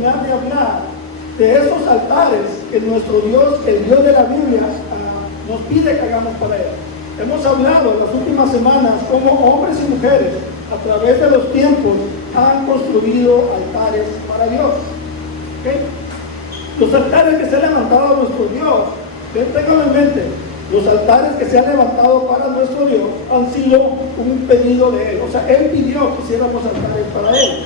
terminar de hablar de esos altares que nuestro Dios, el Dios de la Biblia, nos pide que hagamos para Él. Hemos hablado en las últimas semanas cómo hombres y mujeres a través de los tiempos han construido altares para Dios. ¿Okay? Los altares que se han levantado a nuestro Dios, tengan en mente, los altares que se han levantado para nuestro Dios han sido un pedido de Él. O sea, Él pidió que hiciéramos altares para Él.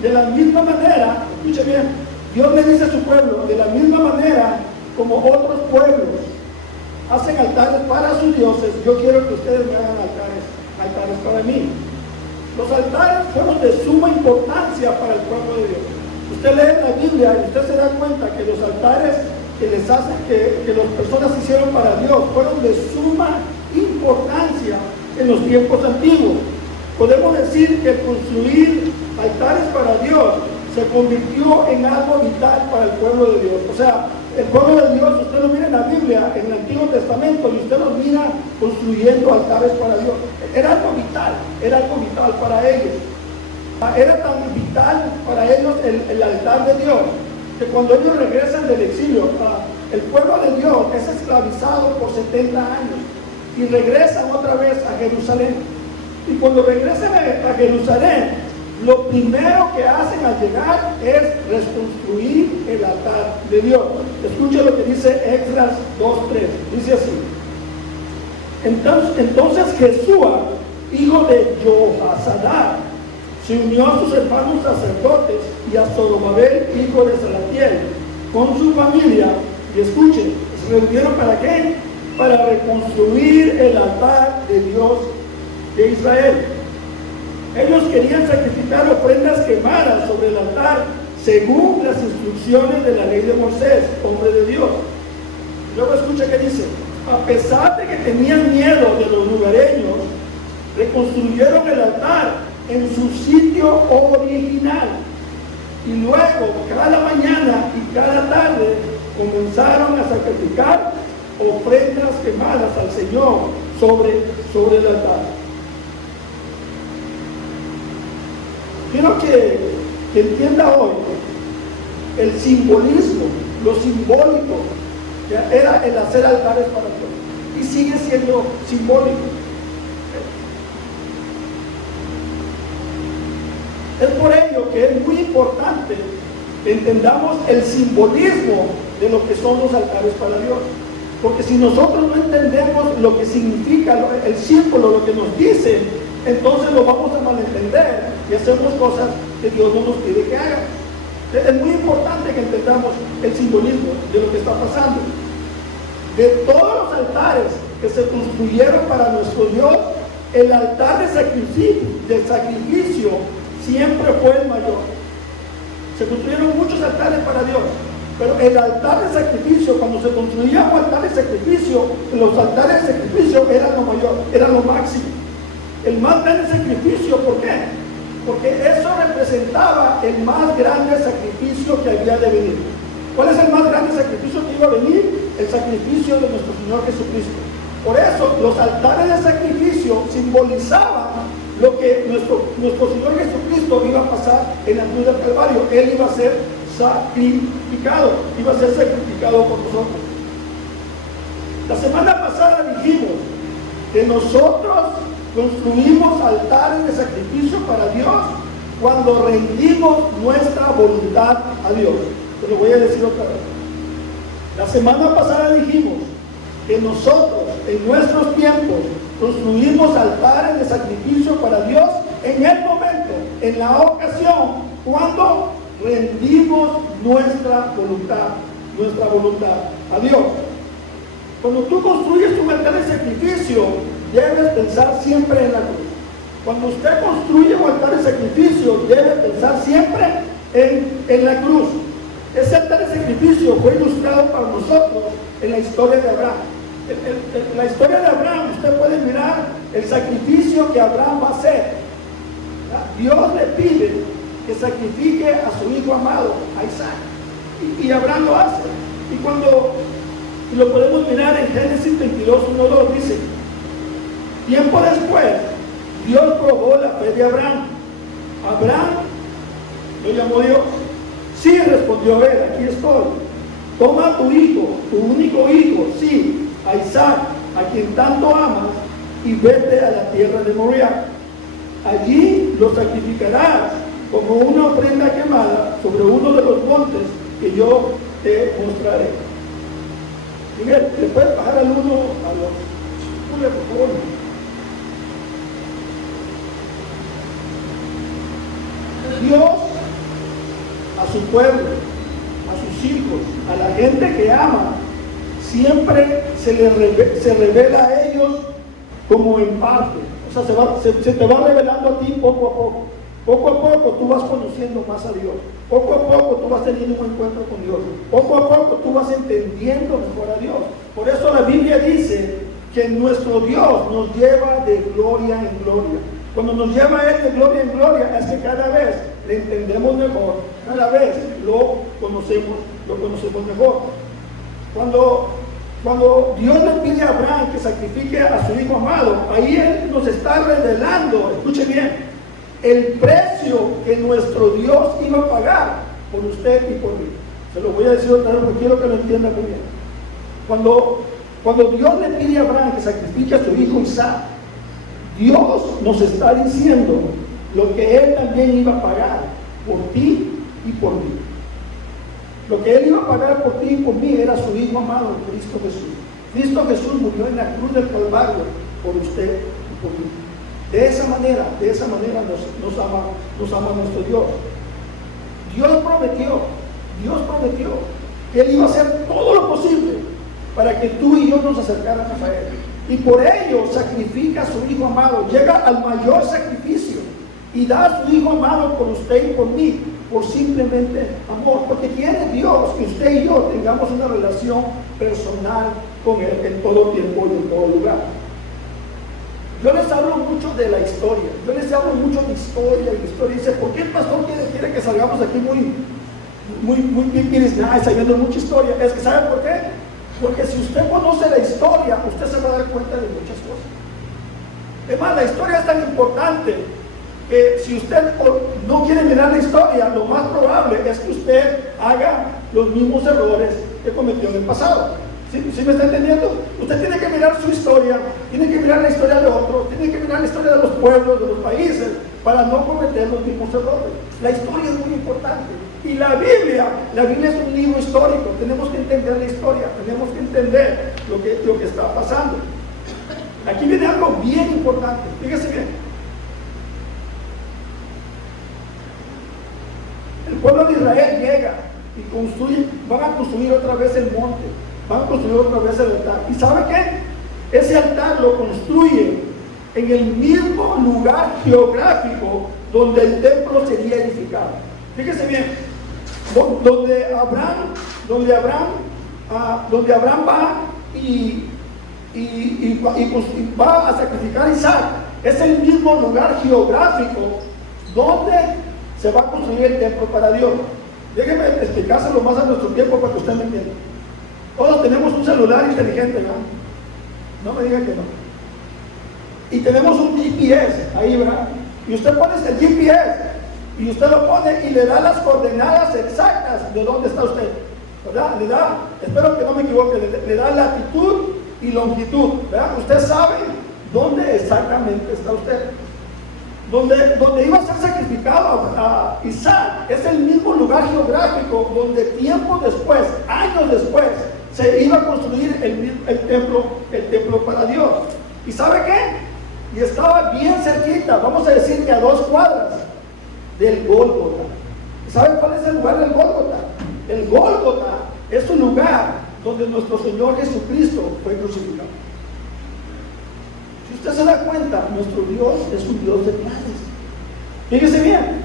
De la misma manera, escuche bien, Dios le dice a su pueblo, de la misma manera como otros pueblos hacen altares para sus dioses, yo quiero que ustedes me hagan altares para mí. Los altares fueron de suma importancia para el pueblo de Dios. Usted lee la Biblia y usted se da cuenta que los altares que les hacen, que las personas hicieron para Dios, fueron de suma importancia en los tiempos antiguos. Podemos decir que construir altares para Dios se convirtió en algo vital para el pueblo de Dios. O sea, el pueblo de Dios, usted lo mira en la Biblia, en el Antiguo Testamento, y usted lo mira construyendo altares para Dios. Era algo vital para ellos. Era tan vital para ellos el altar de Dios, que cuando ellos regresan del exilio, el pueblo de Dios es esclavizado por 70 años y regresan otra vez a Jerusalén. Y cuando regresan a Jerusalén, lo primero que hacen al llegar es reconstruir el altar de Dios. Escuche lo que dice Esdras 2:3. Dice así: entonces Jesúa, hijo de Johazadak, se unió a sus hermanos sacerdotes y a Zorobabel, hijo de Salatiel, con su familia, y escuchen, ¿se reunieron para qué? Para reconstruir el altar de Dios de Israel. Ellos querían sacrificar ofrendas quemadas sobre el altar según las instrucciones de la ley de Moisés, hombre de Dios. Luego escucha que dice: a pesar de que tenían miedo de los lugareños, reconstruyeron el altar en su sitio original, y luego cada mañana y cada tarde comenzaron a sacrificar ofrendas quemadas al Señor sobre el altar. Quiero que entienda hoy el simbolismo, lo simbólico que era el hacer altares para Dios, y sigue siendo simbólico. Es por ello que es muy importante que entendamos el simbolismo de lo que son los altares para Dios. Porque si nosotros no entendemos lo que significa el símbolo, lo que nos dice, entonces lo vamos a malentender y hacemos cosas que Dios no nos pide que hagan. Es muy importante que entendamos el simbolismo de lo que está pasando. De todos los altares que se construyeron para nuestro Dios, el altar de sacrificio siempre fue el mayor. Se construyeron muchos altares para Dios, pero el altar de sacrificio, cuando se construía un altar de sacrificio, los altares de sacrificio eran lo mayor, eran lo máximo. El más grande sacrificio, ¿por qué? Porque eso representaba el más grande sacrificio que había de venir. ¿Cuál es el más grande sacrificio que iba a venir? El sacrificio de nuestro Señor Jesucristo. Por eso los altares de sacrificio simbolizaban lo que nuestro Señor Jesucristo iba a pasar en la cruz del Calvario. Él iba a ser sacrificado por nosotros. La semana pasada dijimos que nosotros construimos altares de sacrificio para Dios cuando rendimos nuestra voluntad a Dios. Te lo voy a decir otra vez. La semana pasada dijimos que nosotros en nuestros tiempos construimos altares de sacrificio para Dios en el momento, en la ocasión, cuando rendimos nuestra voluntad a Dios. Cuando tú construyes un altar de sacrificio, debes pensar siempre en la cruz. Cuando usted construye un altar de sacrificio, debe pensar siempre en la cruz. Ese altar de sacrificio fue ilustrado para nosotros en la historia de Abraham. En la historia de Abraham usted puede mirar el sacrificio que Abraham va a hacer. Dios le pide que sacrifique a su hijo amado, a Isaac, y Abraham lo hace. Y lo podemos mirar en Génesis 22:1-2, dice: tiempo después Dios probó la fe de Abraham. Abraham lo llamó Dios. Sí, respondió él, aquí estoy. Toma a tu hijo, tu único hijo, sí, a Isaac, a quien tanto amas, y vete a la tierra de Moriah. Allí lo sacrificarás como una ofrenda quemada sobre uno de los montes que yo te mostraré. Miguel, ¿le puedes bajar al uno a los... por favor? Dios a su pueblo, a sus hijos, a la gente que ama, siempre se revela a ellos como en parte. O sea, se te va revelando a ti poco a poco. Poco a poco tú vas conociendo más a Dios. Poco a poco tú vas teniendo un encuentro con Dios. Poco a poco tú vas entendiendo mejor a Dios. Por eso la Biblia dice que nuestro Dios nos lleva de gloria en gloria. Cuando nos lleva a Él de gloria en gloria, es que cada vez le entendemos mejor, cada vez lo conocemos mejor. Cuando Dios le pide a Abraham que sacrifique a su hijo amado, ahí Él nos está revelando, escuche bien, el precio que nuestro Dios iba a pagar por usted y por mí. Se lo voy a decir otra vez porque quiero que lo entienda muy bien. Cuando Dios le pide a Abraham que sacrifique a su hijo Isaac, Dios nos está diciendo lo que Él también iba a pagar por ti y por mí. Lo que Él iba a pagar por ti y por mí era su Hijo amado, Cristo Jesús. Cristo Jesús murió en la cruz del Calvario por usted y por mí. De esa manera nos ama nuestro Dios. Dios prometió que Él iba a hacer todo lo posible para que tú y yo nos acercáramos a Él. Y por ello sacrifica a su Hijo amado, llega al mayor sacrificio y da a su Hijo amado por usted y por mí, por simplemente amor, porque quiere Dios que usted y yo tengamos una relación personal con Él en todo tiempo y en todo lugar. Yo les hablo mucho de la historia, yo les hablo mucho de historia y historia. Y dice, ¿por qué el pastor quiere que salgamos aquí muy bien sabiendo mucha historia? Es que ¿saben por qué? Porque si usted conoce la historia, usted se va a dar cuenta de muchas cosas. Además, la historia es tan importante que si usted no quiere mirar la historia, lo más probable es que usted haga los mismos errores que cometió en el pasado. ¿Sí me está entendiendo? Usted tiene que mirar su historia, tiene que mirar la historia de otros, tiene que mirar la historia de los pueblos, de los países, para no cometer los mismos errores. La historia es muy importante. Y la Biblia es un libro histórico. Tenemos que entender la historia, tenemos que entender lo que está pasando. Aquí viene algo bien importante, fíjese bien. El pueblo de Israel llega y van a construir otra vez el monte, van a construir otra vez el altar. ¿Y sabe qué? Ese altar lo construyen en el mismo lugar geográfico donde el templo sería edificado. Fíjese bien, donde Abraham va y va a sacrificar a Isaac, es el mismo lugar geográfico donde se va a construir el templo para Dios. Déjeme explicárselo más a nuestro tiempo para que usted me entienda. Todos tenemos un celular inteligente, ¿verdad? No me diga que no. Y tenemos un GPS ahí, ¿verdad? Y usted pone el GPS y usted lo pone y le da las coordenadas exactas de dónde está usted, ¿verdad? Le da, espero que no me equivoque, le da latitud y longitud, ¿verdad? Usted sabe dónde exactamente está usted. Donde iba a ser sacrificado a Isaac es el mismo lugar geográfico donde tiempo después, años después, se iba a construir el templo para Dios. ¿Y sabe qué? Y estaba bien cerquita, vamos a decir que a 2 cuadras del Gólgota. ¿Saben cuál es el lugar del Gólgota? El Gólgota es un lugar donde nuestro Señor Jesucristo fue crucificado. Si usted se da cuenta, nuestro Dios es un Dios de planes. Fíjese bien,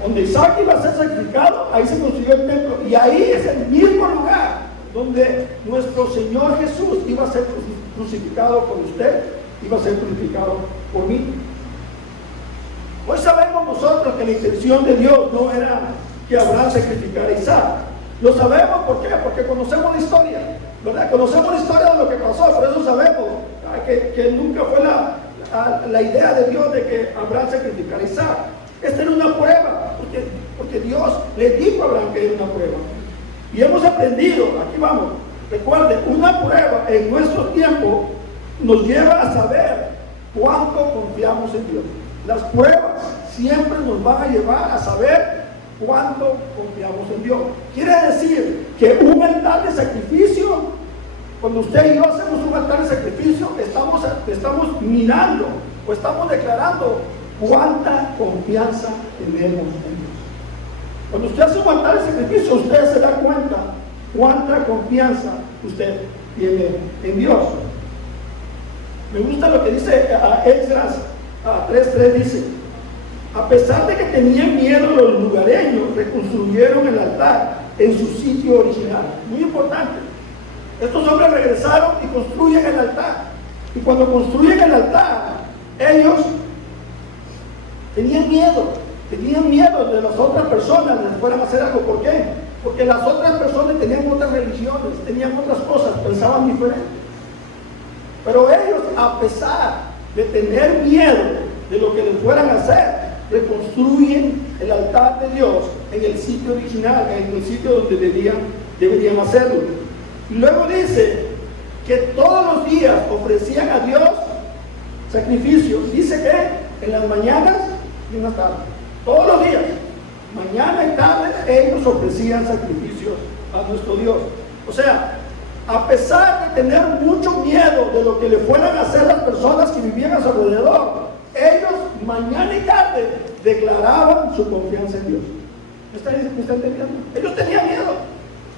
donde Isaac iba a ser sacrificado, ahí se construyó el templo, y ahí es el mismo lugar donde nuestro Señor Jesús iba a ser crucificado por usted, iba a ser crucificado por mí. Hoy sabemos nosotros que la intención de Dios no era que Abraham sacrificara a Isaac. Lo sabemos, ¿por qué? Porque conocemos la historia, ¿verdad? Conocemos la historia de lo que pasó, por eso sabemos que nunca fue la idea de Dios de que Abraham sacrificara a Isaac. Esta era una prueba, porque porque Dios le dijo a Abraham que era una prueba. Y hemos aprendido, aquí vamos, recuerden, una prueba en nuestro tiempo nos lleva a saber cuánto confiamos en Dios. Las pruebas siempre nos van a llevar a saber cuánto confiamos en Dios. Quiere decir que un altar de sacrificio, cuando usted y yo hacemos un altar de sacrificio, estamos mirando o estamos declarando cuánta confianza tenemos en Dios. Cuando usted hace un altar de sacrificio, usted se da cuenta cuánta confianza usted tiene en Dios. Me gusta lo que dice Esdras 3:3, dice: a pesar de que tenían miedo los lugareños, reconstruyeron el altar en su sitio original. Muy importante. Estos hombres regresaron y construyen el altar. Y cuando construyen el altar, ellos tenían miedo de las otras personas les fueran a hacer algo. ¿Por qué? Porque las otras personas tenían otras religiones, tenían otras cosas, pensaban diferente. Pero ellos, a pesar de tener miedo de lo que les fueran a hacer, reconstruyen el altar de Dios en el sitio original, en el sitio donde deberían hacerlo. Y luego dice que todos los días ofrecían a Dios sacrificios. Dice que en las mañanas y en las tardes, todos los días, mañana y tarde, ellos ofrecían sacrificios a nuestro Dios. O sea, a pesar de tener mucho miedo de lo que le fueran a hacer las personas que vivían a su alrededor, ellos mañana y tarde declaraban su confianza en Dios. ¿Me está entendiendo? Ellos tenían miedo.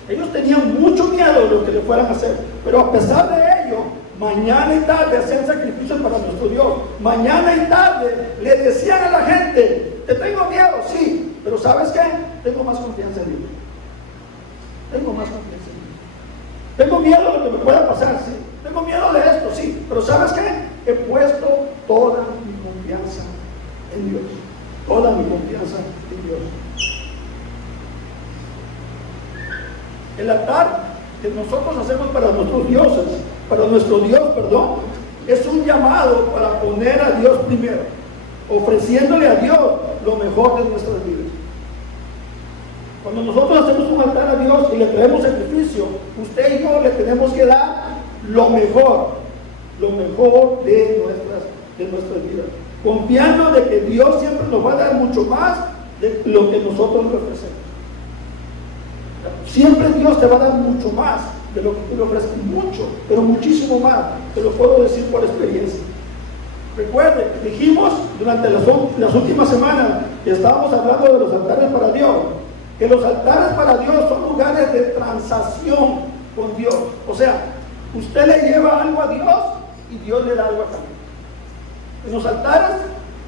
Ellos tenían mucho miedo de lo que le fueran a hacer. Pero a pesar de ello, mañana y tarde hacían sacrificios para nuestro Dios. Mañana y tarde le decían a la gente: te tengo miedo, sí, pero ¿sabes qué? Tengo más confianza en Dios. Tengo más confianza en Dios. Tengo miedo de lo que me pueda pasar, sí. Tengo miedo de esto, sí, pero ¿sabes qué? He puesto toda mi confianza en Dios. Toda mi confianza en Dios. El altar que nosotros hacemos para nuestros dioses, para nuestro Dios, perdón, es un llamado para poner a Dios primero, ofreciéndole a Dios lo mejor de nuestras vidas. Cuando nosotros hacemos un altar a Dios y le traemos sacrificio, usted y yo le tenemos que dar lo mejor de nuestras vidas, confiando de que Dios siempre nos va a dar mucho más de lo que nosotros le ofrecemos. Siempre Dios te va a dar mucho más de lo que tú le ofreces, mucho, pero muchísimo más. Te lo puedo decir por experiencia. Recuerde, dijimos durante las últimas semanas que estábamos hablando de los altares para Dios, que los altares para Dios son lugares de transacción con Dios. O sea, usted le lleva algo a Dios y Dios le da algo a cambio. En los altares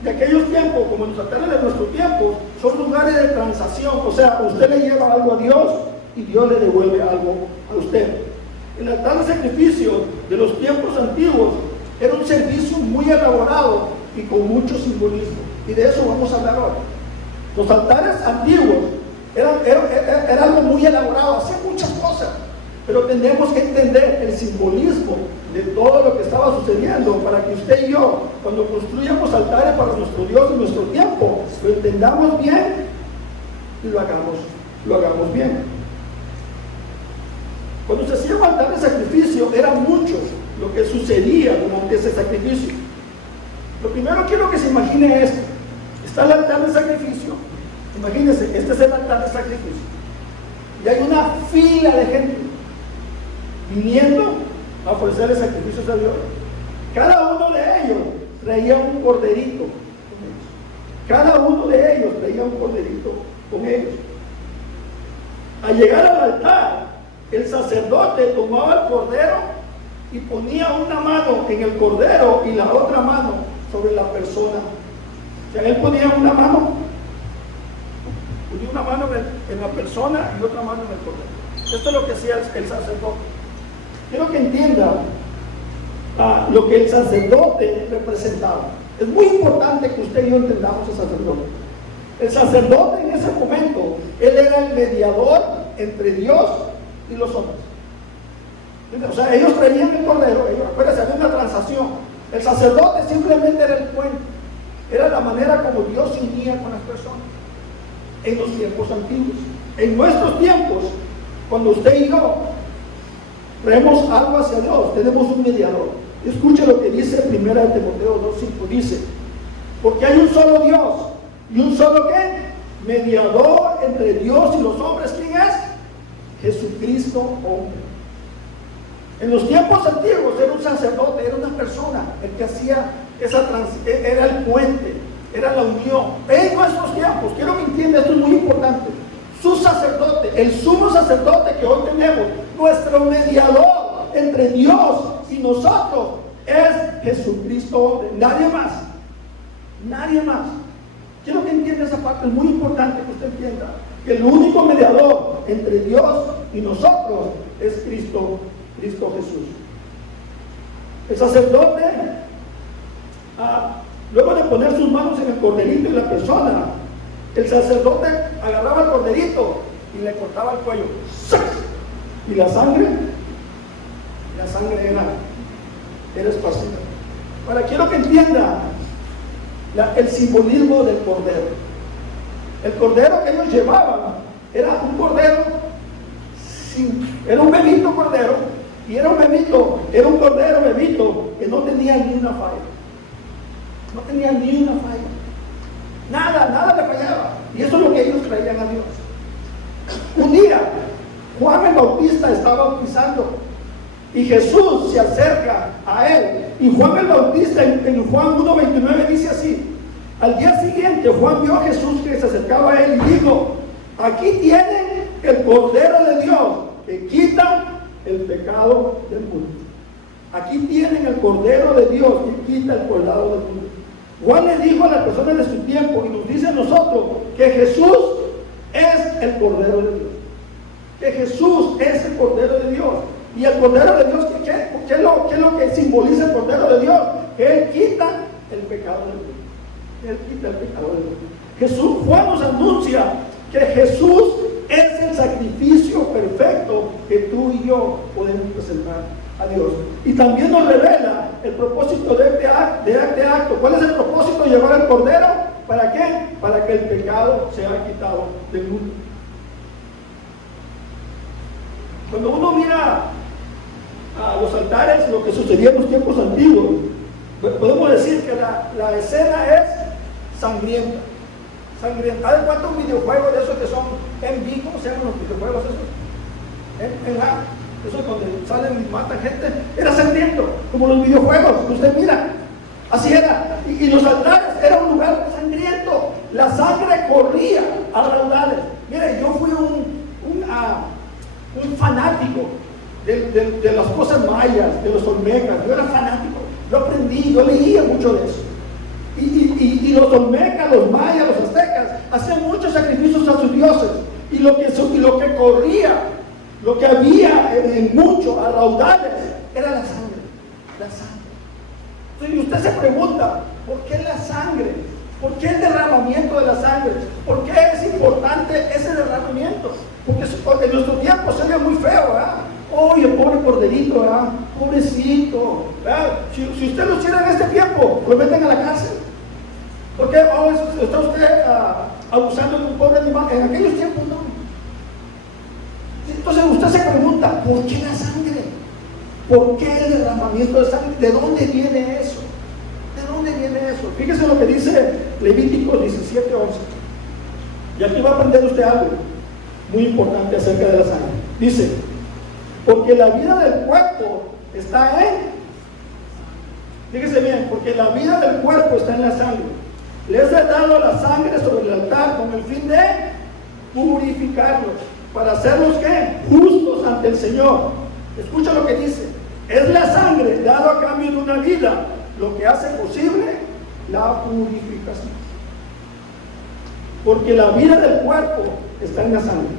de aquellos tiempos, como en los altares de nuestro tiempo, son lugares de transacción. O sea, usted le lleva algo a Dios y Dios le devuelve algo a usted. El altar de sacrificio de los tiempos antiguos era un servicio muy elaborado y con mucho simbolismo. Y de eso vamos a hablar ahora. Los altares antiguos era algo muy elaborado, hacían muchas cosas, pero tenemos que entender el simbolismo de todo lo que estaba sucediendo para que usted y yo, cuando construyamos altares para nuestro Dios en nuestro tiempo, lo entendamos bien y lo hagamos bien. Cuando se hacía un altar de sacrificio, era mucho lo que sucedía durante ese sacrificio. Lo primero quiero que se imagine esto. Está el altar de sacrificio. Imagínense, este es el altar de sacrificio. Y hay una fila de gente viniendo a ofrecerle sacrificios a Dios. Cada uno de ellos traía un corderito con ellos. Cada uno de ellos traía un corderito con ellos. Al llegar al altar, el sacerdote tomaba el cordero y ponía una mano en el cordero y la otra mano sobre la persona. O sea, él ponía una mano en la persona y otra mano en el cordero. Esto es lo que hacía el sacerdote. Quiero que entienda lo que el sacerdote representaba. Es muy importante que usted y yo entendamos al sacerdote. El sacerdote en ese momento, él era el mediador entre Dios y los hombres. O sea, ellos traían el cordero, acuérdense, había una transacción. El sacerdote simplemente era el puente, era la manera como Dios se unía con las personas. en los tiempos antiguos. En nuestros tiempos, cuando usted y yo traemos algo hacia Dios, tenemos un mediador. Escuche lo que dice 1 Timoteo 2:5, dice: porque hay un solo Dios y un solo ¿qué? Mediador entre Dios y los hombres. ¿Quién es? Jesucristo hombre. En los tiempos antiguos era un sacerdote, era una persona el que hacía era el puente, era la unión. En nuestros tiempos, quiero que entienda, esto es muy importante, su sacerdote, el sumo sacerdote que hoy tenemos, nuestro mediador entre Dios y nosotros, es Jesucristo hombre, nadie más, nadie más. Quiero que entienda esa parte, es muy importante que usted entienda que el único mediador entre Dios y nosotros es Cristo Jesús. El sacerdote, luego de poner sus manos en el corderito y la persona, el sacerdote agarraba el corderito y le cortaba el cuello. Y la sangre era esparcida. Ahora quiero que entienda el simbolismo del cordero. El cordero que ellos llevaban era un cordero, era un bebito cordero, y era un cordero bebito que no tenía ni una falla. No tenía ni una falla. Nada le fallaba. Y eso es lo que ellos traían a Dios. Un día, Juan el Bautista estaba bautizando y Jesús se acerca a él. Y Juan el Bautista en Juan 1:29 dice así: al día siguiente Juan vio a Jesús que se acercaba a él y dijo: aquí tienen el Cordero de Dios que quita el pecado del mundo. Aquí tienen el Cordero de Dios que quita el pecado del mundo. Juan le dijo a las personas de su tiempo y nos dice a nosotros que Jesús es el Cordero de Dios. Que Jesús es el Cordero de Dios. Y el Cordero de Dios, ¿qué es lo que simboliza el Cordero de Dios? Que Él quita el pecado del mundo. Él quita el pecado del mundo. Jesús, Juan nos anuncia que Jesús es el sacrificio perfecto que tú y yo podemos presentar a Dios. Y también nos revela el propósito de este acto. ¿Cuál es el propósito de llevar el Cordero? ¿Para qué? Para que el pecado sea quitado del mundo. Cuando uno mira a los altares, lo que sucedía en los tiempos antiguos, podemos decir que la escena es sangrienta. ¿Sabes cuántos videojuegos de esos que son en vivo? ¿Cómo se llaman los videojuegos esos? Esos donde salen y matan gente. Era sangriento, como los videojuegos que usted mira. Así era. Y los altares era un lugar sangriento. La sangre corría a raudales. Mire, yo fui un fanático de las cosas mayas, de los olmecas. Yo era fanático. Yo aprendí, yo leía mucho de eso. Y los olmecas, los mayas, los aztecas hacían muchos sacrificios a sus dioses. Y lo que corría, lo que había en mucho, a raudales, era la sangre. La sangre. Entonces usted se pregunta, ¿por qué la sangre? ¿Por qué el derramamiento de la sangre? ¿Por qué es importante ese derramamiento? Porque en nuestro tiempo se ve muy feo, ¿verdad? Oye, pobre corderito, ¿verdad? Pobrecito, ¿verdad? Si usted lo hiciera en este tiempo, lo meten a la cárcel. ¿Por qué? ¿Está usted abusando de un pobre animal? En aquellos tiempos no. Entonces usted se pregunta, ¿por qué la sangre? ¿Por qué el derramamiento de sangre? ¿De dónde viene eso? ¿De dónde viene eso? Fíjese lo que dice Levítico 17:11. Y aquí va a aprender usted algo muy importante acerca de la sangre. Dice: porque la vida del cuerpo está fíjese bien, porque la vida del cuerpo está en la sangre. Les he dado la sangre sobre el altar con el fin de purificarlos, para hacerlos ¿qué? Justos ante el Señor. Escucha lo que dice: es la sangre dada a cambio de una vida lo que hace posible la purificación. Porque la vida del cuerpo está en la sangre.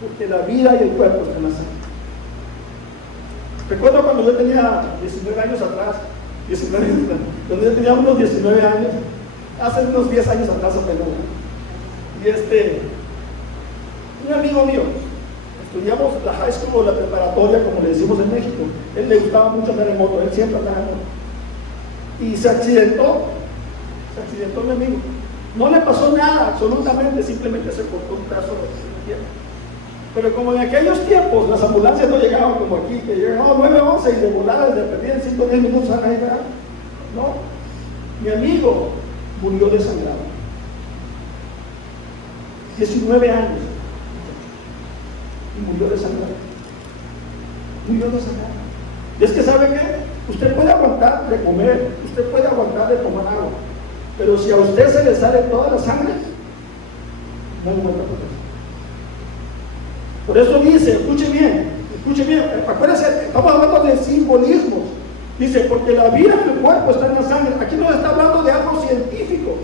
Porque la vida y el cuerpo están en la sangre. Recuerdo cuando yo tenía 19 años atrás, cuando yo tenía unos 19 años, hace unos 10 años atrás apenas, y un amigo mío, estudiamos la high school o la preparatoria, como le decimos en México. Él le gustaba mucho andar en moto, él siempre andaba en moto. Y se accidentó mi amigo. No le pasó nada, absolutamente, simplemente se cortó un pedazo de piel. Pero como en aquellos tiempos las ambulancias no llegaban como aquí, que llegaban 911 y de volada de perdían 5 o 10 minutos a la hija. No, mi amigo murió desangrado. 19 años. Y murió desangrado. Murió desangrado. Y es que, ¿sabe qué? Usted puede aguantar de comer, usted puede aguantar de tomar agua, pero si a usted se le sale toda la sangre, no aguanta por eso. Por eso dice, escuche bien, acuérdense, estamos hablando de simbolismos. Dice, porque la vida del cuerpo está en la sangre. Aquí nos está hablando de algo científico,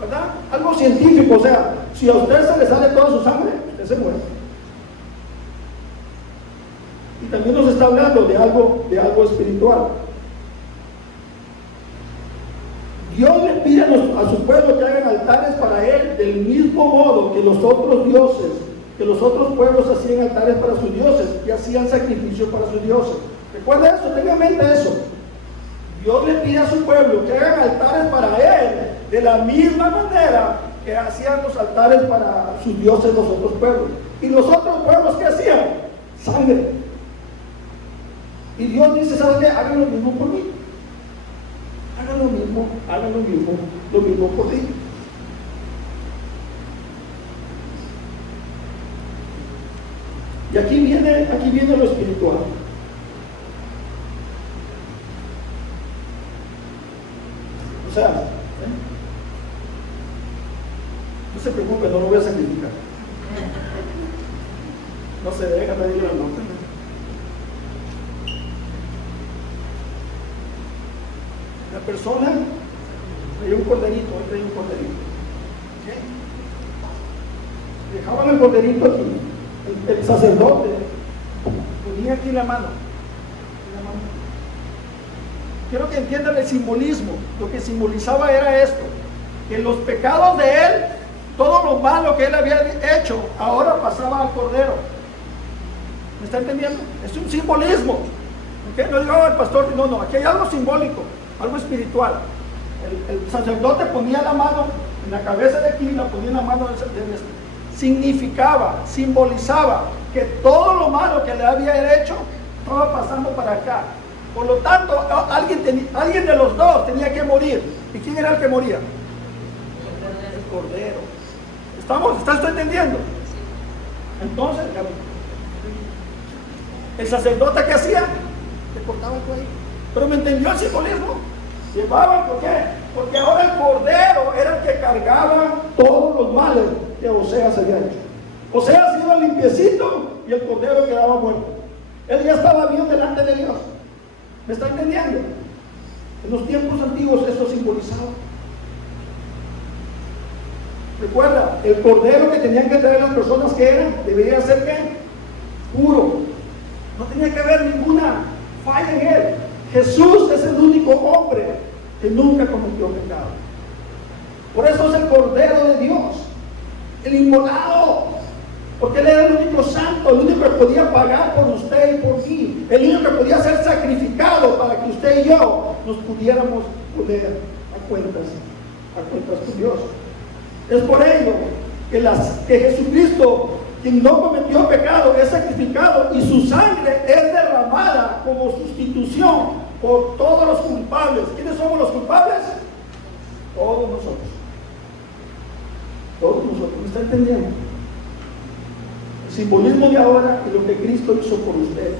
¿verdad? Algo científico, o sea, si a usted se le sale toda su sangre, usted se muere. Y también nos está hablando de algo espiritual. Dios le pide a su pueblo que hagan altares para Él del mismo modo que los otros dioses, que los otros pueblos hacían altares para sus dioses y hacían sacrificios para sus dioses. Recuerda eso, tenga en mente eso. Dios le pide a su pueblo que hagan altares para Él de la misma manera que hacían los altares para sus dioses los otros pueblos. ¿Y los otros pueblos qué hacían? Sangre. Y Dios dice, ¿sabes qué? Hagan lo mismo por mí. Hagan lo mismo por ti. Y aquí viene lo espiritual. O sea, no se preocupe, no lo voy a sacrificar. No se deja pedir la nota. La persona traía un corderito, hoy traía un corderito. ¿Okay? Dejaban el corderito aquí. El sacerdote ponía aquí la mano. Quiero que entiendan el simbolismo. Lo que simbolizaba era esto: que los pecados de él, todo lo malo que él había hecho, ahora pasaba al cordero. ¿Me está entendiendo? Es un simbolismo. ¿Okay? No digo el pastor, no, aquí hay algo simbólico, algo espiritual. El sacerdote ponía la mano en la cabeza de aquí, la ponía en la mano de este. Significaba, simbolizaba que todo lo malo que le había hecho estaba pasando para acá. Por lo tanto, alguien de los dos tenía que morir. ¿Y quién era el que moría? El cordero. ¿Está usted entendiendo? Entonces, el sacerdote, ¿qué hacía? Le cortaba el cuello. Pero ¿me entendió el simbolismo? Llevaban, ¿por qué? Porque ahora el cordero era el que cargaba todos los males que Oseas había hecho. Oseas iba limpiecito y el cordero quedaba muerto. Él ya estaba bien delante de Dios. ¿Me está entendiendo? En los tiempos antiguos esto simbolizaba. Recuerda, el cordero que tenían que traer las personas que eran, debería ser ¿qué? Puro. No tenía que haber ninguna falla en él. Jesús es el único hombre que nunca cometió pecado. Por eso es el Cordero de Dios, el inmolado, porque Él era el único santo, el único que podía pagar por usted y por mí, el único que podía ser sacrificado para que usted y yo nos pudiéramos poner a cuentas con Dios. Es por ello que Jesucristo, quien no cometió pecado, es sacrificado y su sangre es derramada como sustitución por todos los culpables. ¿Quiénes somos los culpables? Todos nosotros. Todos nosotros. ¿Me está entendiendo? El simbolismo de ahora y lo que Cristo hizo por usted.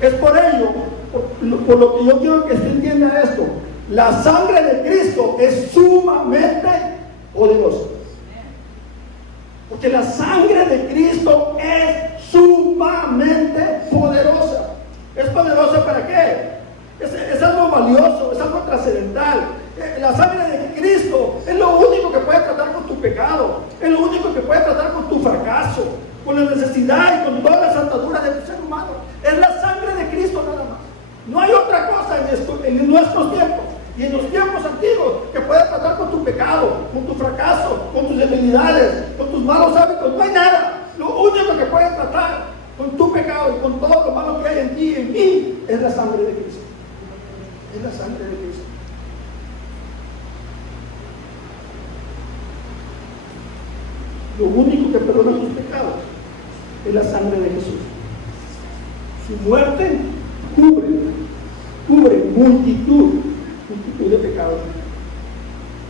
Es por ello, por lo que yo quiero que usted entienda esto. La sangre de Cristo es sumamente poderosa. Porque la sangre de Cristo es sumamente poderosa. ¿Es poderosa para qué? Es algo valioso, es algo trascendental. La sangre de Cristo es lo único que puede tratar con tu pecado, es lo único que puede tratar con tu fracaso, con la necesidad y con todas las ataduras de tu ser humano. Es la sangre de Cristo nada más. No hay otra cosa en nuestros tiempos y en los tiempos antiguos que pueda tratar con tu pecado, con tu fracaso, con tus debilidades, con tus malos hábitos. No hay nada. Lo único que puede tratar con tu pecado y con todo lo malo que hay en ti y en mí es la sangre de Cristo. Es la sangre de Cristo. Lo único que perdona tus pecados es la sangre de Jesús. Su muerte cubre multitud de pecados.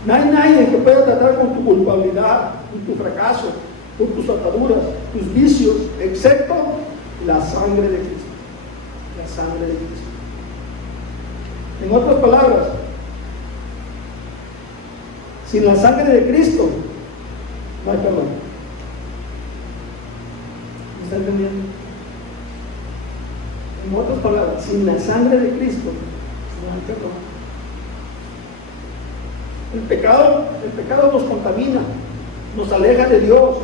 No hay nadie que pueda tratar con tu culpabilidad, con tu fracaso, con tus ataduras, tus vicios, excepto la sangre de Cristo. La sangre de Cristo. En otras palabras, sin la sangre de Cristo no hay perdón. ¿Me está entendiendo? En otras palabras, sin la sangre de Cristo no hay perdón. El pecado nos contamina, nos aleja de Dios,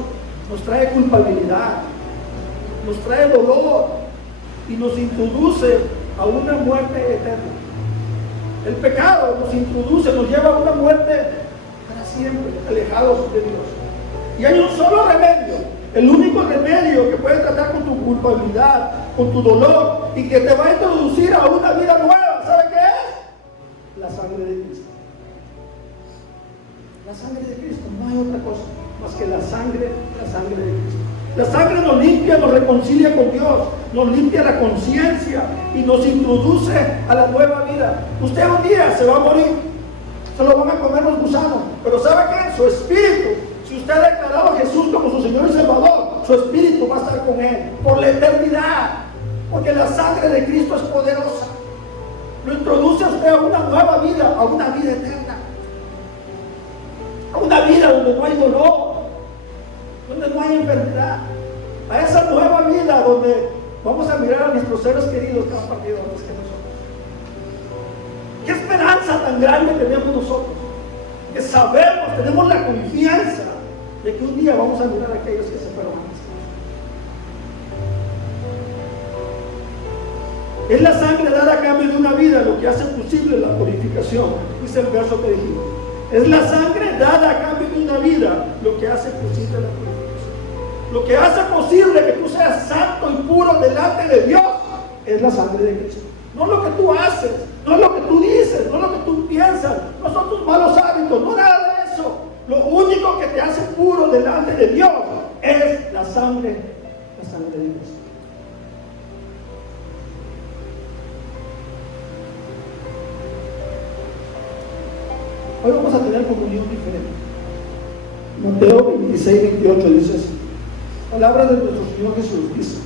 nos trae culpabilidad, nos trae dolor y nos introduce a una muerte eterna. El pecado nos introduce, nos lleva a una muerte para siempre, alejados de Dios. Y hay un solo remedio, el único remedio que puede tratar con tu culpabilidad, con tu dolor y que te va a introducir a una vida nueva. ¿Sabe qué es? La sangre de Cristo. La sangre de Cristo, no hay otra cosa más que la sangre de Cristo. La sangre nos limpia, nos reconcilia con Dios, nos limpia la conciencia y nos introduce a la nueva vida. Usted un día se va a morir, se lo van a comer los gusanos, pero ¿sabe qué? Su espíritu, si usted ha declarado a Jesús como su Señor y Salvador, su espíritu va a estar con Él por la eternidad, porque la sangre de Cristo es poderosa. Lo introduce a usted a una nueva vida, a una vida eterna. A una vida donde no hay dolor, donde no hay enfermedad, a esa nueva vida donde vamos a mirar a nuestros seres queridos que han partido antes que nosotros. Qué esperanza tan grande tenemos nosotros, que sabemos, tenemos la confianza de que un día vamos a mirar a aquellos que se fueron antes que nosotros. Es la sangre dada a cambio de una vida lo que hace posible la purificación, dice el verso que dijimos. Es la sangre dada a cambio de una vida lo que hace posible la purificación. Lo que hace posible que tú seas santo y puro delante de Dios es la sangre de Cristo. No lo que tú haces, no es lo que tú dices, no es lo que tú piensas, no son tus malos hábitos, no nada de eso. Lo único que te hace puro delante de Dios es la sangre de Cristo. Hoy vamos a tener comunión diferente. Mateo 26, 28 dice así. Palabra de nuestro Señor Jesús dice: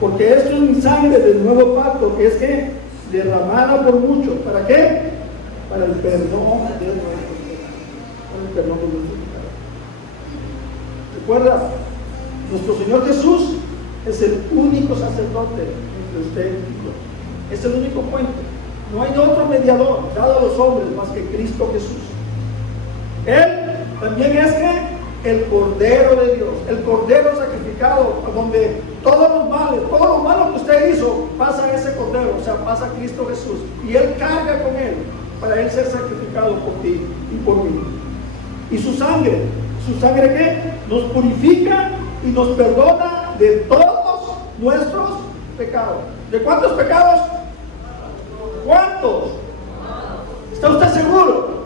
porque esto es mi sangre del nuevo pacto, que es que derramada por muchos. ¿Para qué? Para el perdón de nuestros pecados. Para el perdón de nuestros pecados. Recuerda, nuestro Señor Jesús es el único sacerdote entre usted y yo. Es el único puente. No hay otro mediador dado a los hombres más que Cristo Jesús. Él también es que el Cordero de Dios, el Cordero sacrificado, donde todos los males, todo lo malo que usted hizo, pasa a ese Cordero, o sea, pasa a Cristo Jesús. Y Él carga con Él, para Él ser sacrificado por ti y por mí. Y su sangre ¿qué? Nos purifica y nos perdona de todos nuestros pecados. ¿De cuántos pecados? ¿Cuántos? ¿Está usted seguro?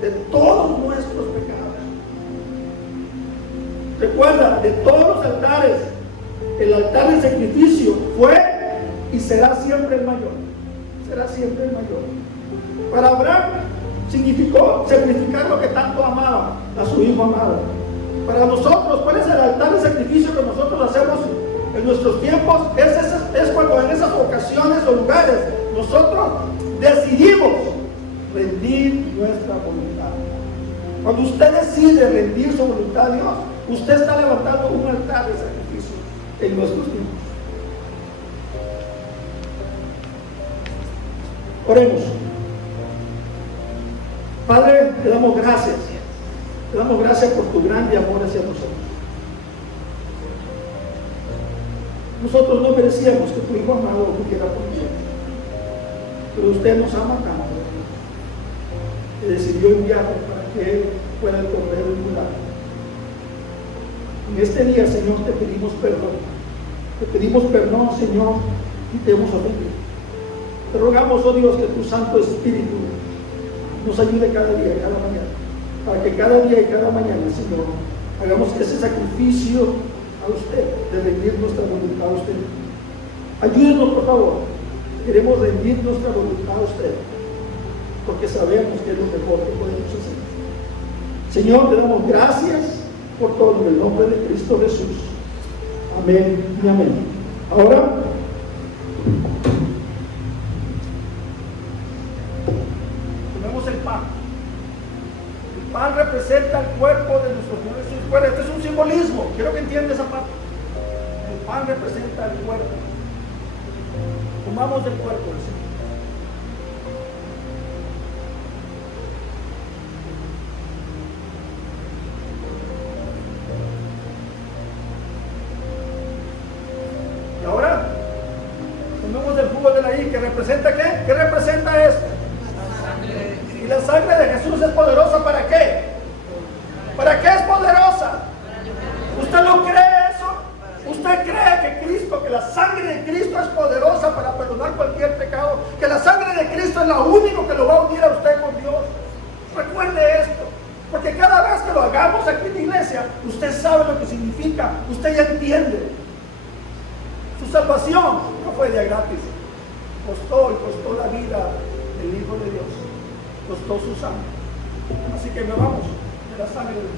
De todos nuestros pecados. Recuerda, de todos los altares, el altar de sacrificio fue y será siempre el mayor. Será siempre el mayor. Para Abraham significó sacrificar lo que tanto amaba, a su hijo amado. Para nosotros, ¿cuál es el altar de sacrificio que nosotros hacemos en nuestros tiempos? Es cuando en esas ocasiones o lugares nosotros decidimos rendir nuestra voluntad. Cuando usted decide rendir su voluntad a Dios, usted está levantando un altar de sacrificio en nuestros tiempos. Oremos. Padre, te damos gracias. Te damos gracias por tu grande amor hacia nosotros. Nosotros no merecíamos que tu Hijo amado muriera por nosotros, pero usted nos ama tanto que decidió enviarlo para que Él fuera el Cordero inmolado. En este día, Señor, te pedimos perdón. Te pedimos perdón, Señor, y te hemos ofendido. Te rogamos, oh Dios, que tu Santo Espíritu nos ayude cada día y cada mañana, para que cada día y cada mañana, Señor, Hagamos ese sacrificio a usted, de rendir nuestra voluntad a usted. Ayúdenos, por favor. Queremos rendir nuestra voluntad a usted, porque sabemos que es lo mejor que podemos hacer. Señor, te damos gracias por todo en el nombre de Cristo Jesús. Amén y amén. Ahora, tomemos el pan. El pan representa el cuerpo de nuestro Señor Jesús. Bueno, este es un simbolismo. Quiero que entiendas esa parte. El pan representa el cuerpo. Tomamos del cuerpo del Señor. Y ahora, tomemos del jugo de la higuera, que representa ¿qué? ¿Qué representa esto? Y la sangre de Jesús es poderosa ¿para qué? ¿Para qué es poderosa? ¿Usted lo cree eso? ¿Usted cree que Cristo, que la sangre de Cristo es poderosa para perdonar cualquier pecado? Que la sangre de Cristo es lo único que lo va a unir a usted con Dios. Recuerde esto, porque cada vez que lo hagamos aquí en la iglesia, usted sabe lo que significa, usted ya entiende. Su salvación no fue de gratis, costó la vida del Hijo de Dios, costó su sangre. Así que bebamos de la sangre de Dios.